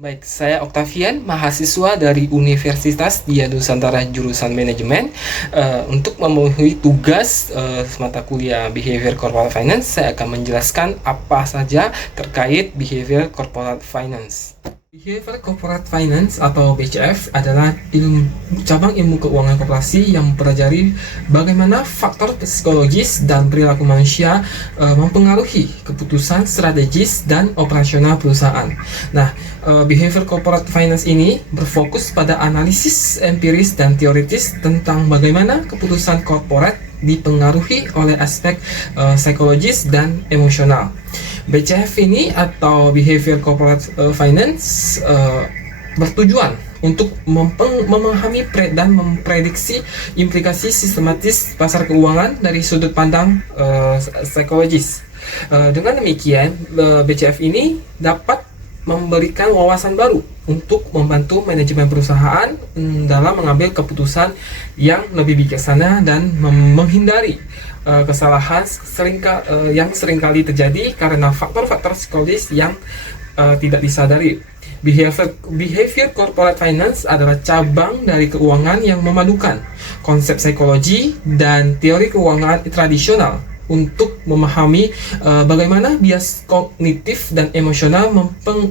Baik, saya Octavian, mahasiswa dari Universitas Dia Nusantara jurusan Manajemen. Untuk memenuhi tugas mata kuliah Behavior Corporate Finance, saya akan menjelaskan apa saja terkait Behavior Corporate Finance. Behavior Corporate Finance atau BCF adalah cabang ilmu keuangan koperasi yang mempelajari bagaimana faktor psikologis dan perilaku manusia mempengaruhi keputusan strategis dan operasional perusahaan. Nah, Behavior Corporate Finance ini berfokus pada analisis empiris dan teoritis tentang bagaimana keputusan korporat dipengaruhi oleh aspek psikologis dan emosional. BCF ini atau Behavior Corporate Finance bertujuan untuk memahami dan memprediksi implikasi sistematis pasar keuangan dari sudut pandang psikologis. Dengan demikian, BCF ini dapat memberikan wawasan baru untuk membantu manajemen perusahaan dalam mengambil keputusan yang lebih bijaksana dan menghindari kesalahan yang seringkali terjadi karena faktor-faktor psikologis yang tidak disadari. Behavior Corporate Finance adalah cabang dari keuangan yang memadukan konsep psikologi dan teori keuangan tradisional untuk memahami bagaimana bias kognitif dan emosional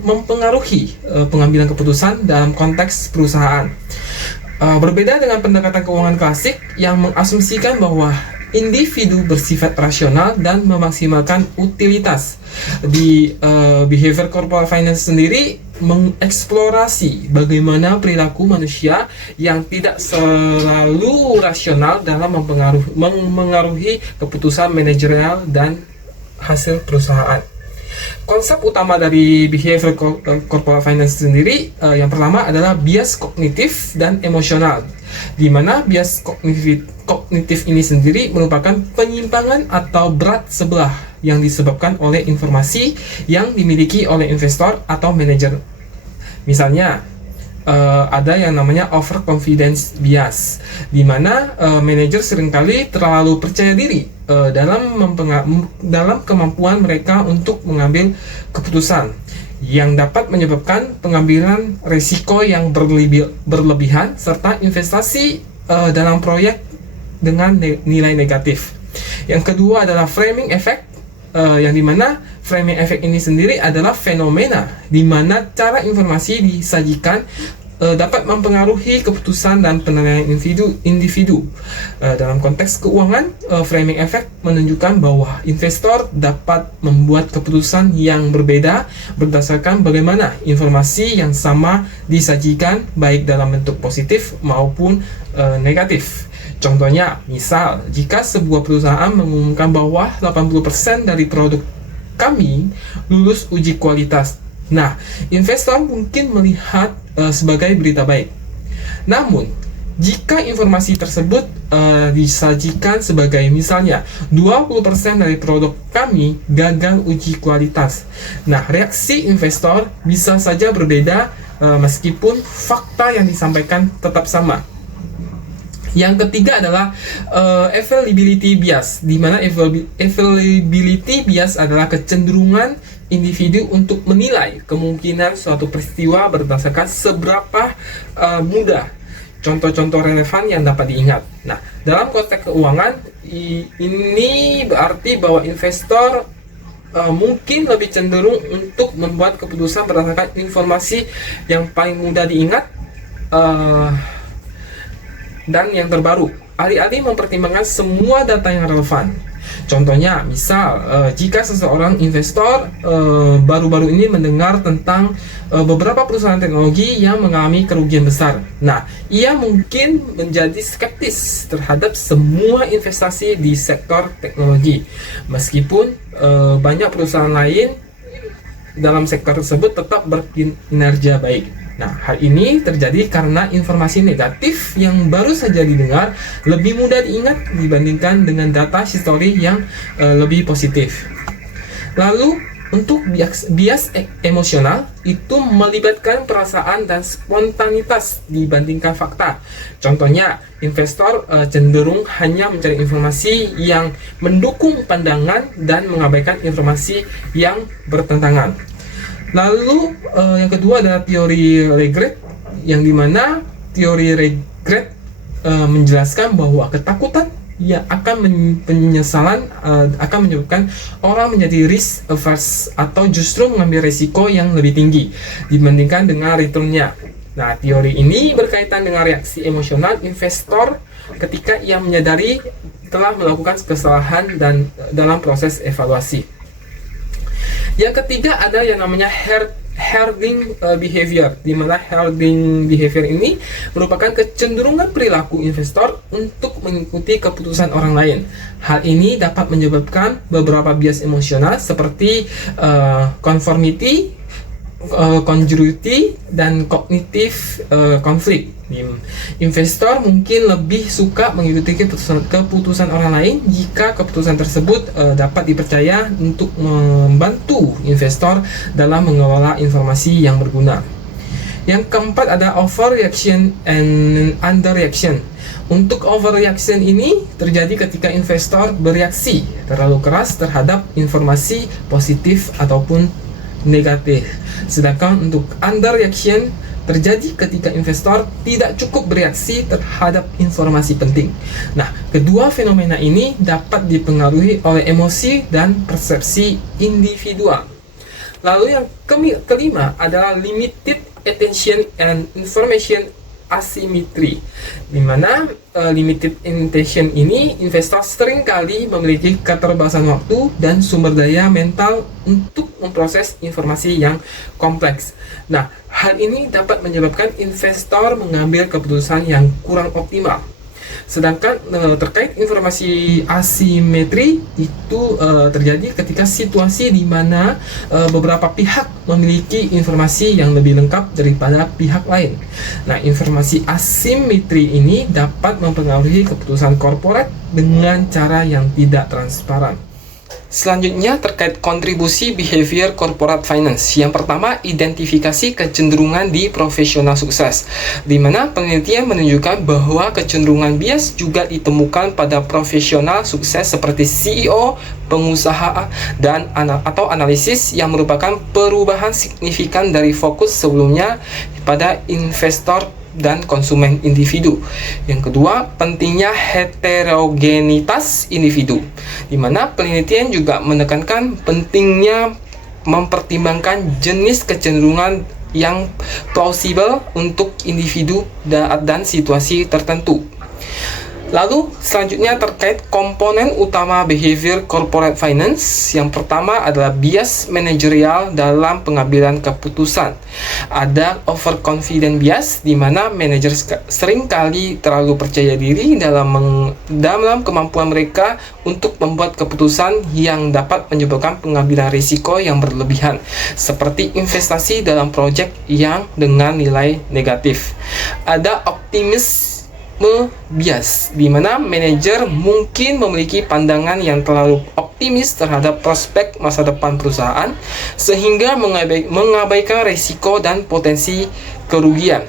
mempengaruhi pengambilan keputusan dalam konteks perusahaan. Berbeda dengan pendekatan keuangan klasik yang mengasumsikan bahwa individu bersifat rasional dan memaksimalkan utilitas. Di Behavior Corporate Finance sendiri mengeksplorasi bagaimana perilaku manusia yang tidak selalu rasional dalam mempengaruhi keputusan manajerial dan hasil perusahaan. Konsep utama dari Behavior Corporate Finance sendiri yang pertama adalah bias kognitif dan emosional, di mana bias kognitif ini sendiri merupakan penyimpangan atau berat sebelah yang disebabkan oleh informasi yang dimiliki oleh investor atau manajer. Misalnya, ada yang namanya overconfidence bias, di mana manajer seringkali terlalu percaya diri dalam kemampuan mereka untuk mengambil keputusan yang dapat menyebabkan pengambilan risiko yang berlebihan serta investasi dalam proyek dengan nilai negatif. Yang kedua adalah framing effect, yang dimana framing effect ini sendiri adalah fenomena di mana cara informasi disajikan dapat mempengaruhi keputusan dan penilaian individu. Dalam konteks keuangan, framing effect menunjukkan bahwa investor dapat membuat keputusan yang berbeda berdasarkan bagaimana informasi yang sama disajikan baik dalam bentuk positif maupun negatif. Contohnya, misal jika sebuah perusahaan mengumumkan bahwa 80% dari produk kami lulus uji kualitas. Nah, investor mungkin melihat sebagai berita baik. Namun, jika informasi tersebut disajikan sebagai misalnya 20% dari produk kami gagal uji kualitas. Nah, reaksi investor bisa saja berbeda meskipun fakta yang disampaikan tetap sama. Yang ketiga adalah availability bias, di mana availability bias adalah kecenderungan individu untuk menilai kemungkinan suatu peristiwa berdasarkan seberapa mudah. Contoh-contoh relevan yang dapat diingat. Nah, dalam konteks keuangan ini berarti bahwa investor mungkin lebih cenderung untuk membuat keputusan berdasarkan informasi yang paling mudah diingat dan yang terbaru, alih-alih mempertimbangkan semua data yang relevan. Contohnya, misal jika seseorang investor baru-baru ini mendengar tentang beberapa perusahaan teknologi yang mengalami kerugian besar. Nah, ia mungkin menjadi skeptis terhadap semua investasi di sektor teknologi, meskipun banyak perusahaan lain dalam sektor tersebut tetap berkinerja baik. Nah, hal ini terjadi karena informasi negatif yang baru saja didengar lebih mudah diingat dibandingkan dengan data histori yang lebih positif. Lalu, untuk bias emosional itu melibatkan perasaan dan spontanitas dibandingkan fakta. Contohnya, investor cenderung hanya mencari informasi yang mendukung pandangan dan mengabaikan informasi yang bertentangan. Lalu yang kedua adalah teori regret, yang dimana teori regret menjelaskan bahwa ketakutan yang akan penyesalan akan menyebabkan orang menjadi risk averse atau justru mengambil risiko yang lebih tinggi dibandingkan dengan returnnya. Nah, teori ini berkaitan dengan reaksi emosional investor ketika ia menyadari telah melakukan kesalahan dan dalam proses evaluasi. Yang ketiga ada yang namanya herding behavior, di mana herding behavior ini merupakan kecenderungan perilaku investor untuk mengikuti keputusan orang lain. Hal ini dapat menyebabkan beberapa bias emosional seperti conformity, congruity, dan kognitif konflik. Investor mungkin lebih suka mengikuti keputusan orang lain jika keputusan tersebut dapat dipercaya untuk membantu investor dalam mengelola informasi yang berguna. Yang keempat ada overreaction and underreaction. Untuk overreaction ini terjadi ketika investor bereaksi terlalu keras terhadap informasi positif ataupun negatif. Sedangkan untuk underreaction terjadi ketika investor tidak cukup bereaksi terhadap informasi penting. Nah, kedua fenomena ini dapat dipengaruhi oleh emosi dan persepsi individual. Lalu yang kelima adalah limited attention and information asymmetry, di mana limited attention ini investor seringkali memiliki keterbatasan waktu dan sumber daya mental untuk memproses informasi yang kompleks. Nah, hal ini dapat menyebabkan investor mengambil keputusan yang kurang optimal. Sedangkan terkait informasi asimetri itu terjadi ketika situasi di mana beberapa pihak memiliki informasi yang lebih lengkap daripada pihak lain. Nah, informasi asimetri ini dapat mempengaruhi keputusan korporat dengan cara yang tidak transparan. Selanjutnya terkait kontribusi behavior corporate finance. Yang pertama, identifikasi kecenderungan di profesional sukses, di mana penelitian menunjukkan bahwa kecenderungan bias juga ditemukan pada profesional sukses seperti CEO, pengusaha, dan atau analisis yang merupakan perubahan signifikan dari fokus sebelumnya pada investor dan konsumen individu. Yang kedua, pentingnya heterogenitas individu, di mana penelitian juga menekankan pentingnya mempertimbangkan jenis kecenderungan yang plausibel untuk individu dan situasi tertentu. Lalu selanjutnya terkait komponen utama behavior corporate finance. Yang pertama adalah bias manajerial dalam pengambilan keputusan. Ada overconfident bias, di mana manajer seringkali terlalu percaya diri dalam kemampuan mereka untuk membuat keputusan yang dapat menyebabkan pengambilan risiko yang berlebihan, seperti investasi dalam proyek yang dengan nilai negatif. Ada optimisme bias, di mana manajer mungkin memiliki pandangan yang terlalu optimis terhadap prospek masa depan perusahaan sehingga mengabaikan risiko dan potensi kerugian.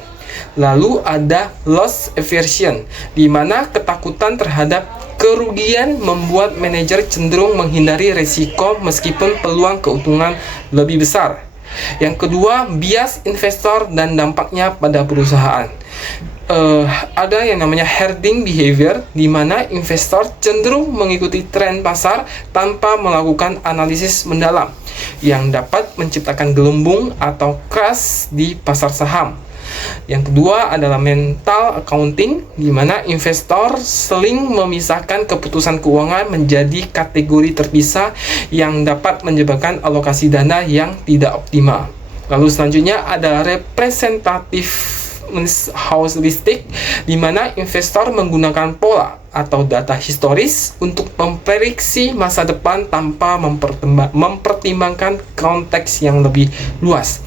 Lalu ada loss aversion, di mana ketakutan terhadap kerugian membuat manajer cenderung menghindari risiko meskipun peluang keuntungan lebih besar. Yang kedua, bias investor dan dampaknya pada perusahaan. Ada yang namanya herding behavior, di mana investor cenderung mengikuti tren pasar tanpa melakukan analisis mendalam yang dapat menciptakan gelembung atau crash di pasar saham. Yang kedua adalah mental accounting, di mana investor sering memisahkan keputusan keuangan menjadi kategori terpisah yang dapat menyebabkan alokasi dana yang tidak optimal. Lalu selanjutnya ada representatif heuristik, di mana investor menggunakan pola atau data historis untuk memprediksi masa depan tanpa mempertimbangkan konteks yang lebih luas.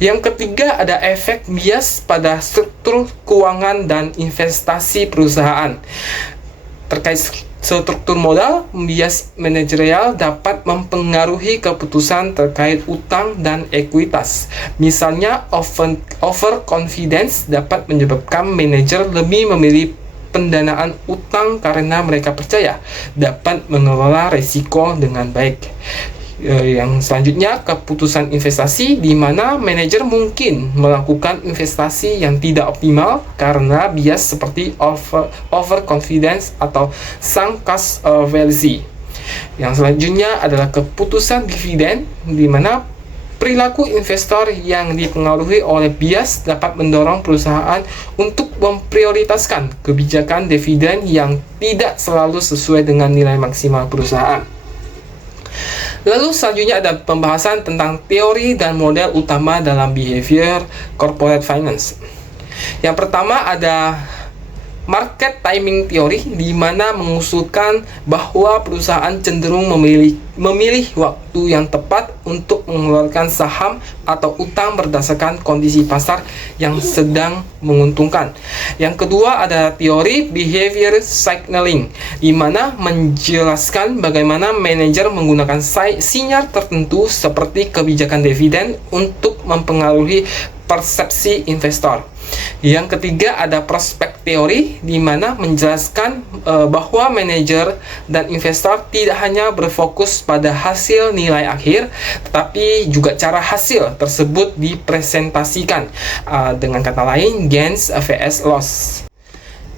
Yang ketiga ada efek bias pada struktur keuangan dan investasi perusahaan. Terkait struktur modal, bias manajerial dapat mempengaruhi keputusan terkait utang dan ekuitas. Misalnya, overconfidence dapat menyebabkan manajer lebih memilih pendanaan utang karena mereka percaya dapat mengelola risiko dengan baik. Yang selanjutnya, keputusan investasi, di mana manajer mungkin melakukan investasi yang tidak optimal karena bias seperti overconfidence atau sunk cost fallacy. Yang selanjutnya adalah keputusan dividen, di mana perilaku investor yang dipengaruhi oleh bias dapat mendorong perusahaan untuk memprioritaskan kebijakan dividen yang tidak selalu sesuai dengan nilai maksimal perusahaan. Lalu selanjutnya ada pembahasan tentang teori dan model utama dalam behavior corporate finance. Yang pertama ada market timing theory, di mana mengusulkan bahwa perusahaan cenderung memilih waktu yang tepat untuk mengeluarkan saham atau utang berdasarkan kondisi pasar yang sedang menguntungkan. Yang kedua ada teori behavior signaling, di mana menjelaskan bagaimana manajer menggunakan sinyal tertentu seperti kebijakan dividen untuk mempengaruhi persepsi investor. Yang ketiga ada prospek teori, di mana menjelaskan bahwa manajer dan investor tidak hanya berfokus pada hasil nilai akhir, tetapi juga cara hasil tersebut dipresentasikan, dengan kata lain gains vs loss.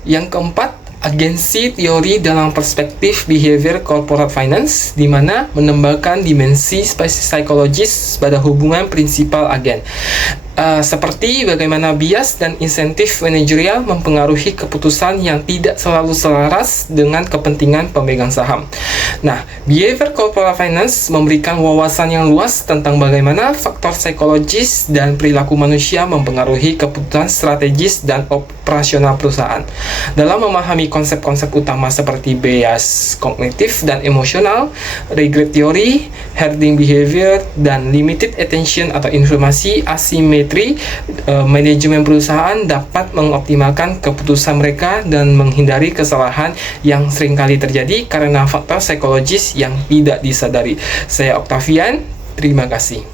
Yang keempat, agensi teori dalam perspektif behavior corporate finance, di mana menambahkan dimensi psikologis pada hubungan prinsipal agen, seperti bagaimana bias dan insentif manajerial mempengaruhi keputusan yang tidak selalu selaras dengan kepentingan pemegang saham. Nah, behavior corporate finance memberikan wawasan yang luas tentang bagaimana faktor psikologis dan perilaku manusia mempengaruhi keputusan strategis dan operasional perusahaan. Dalam memahami konsep-konsep utama seperti bias kognitif dan emosional, regret theory, herding behavior, dan limited attention atau informasi asimetri, manajemen perusahaan dapat mengoptimalkan keputusan mereka dan menghindari kesalahan yang seringkali terjadi karena faktor psikologis yang tidak disadari. Saya Octavian, terima kasih.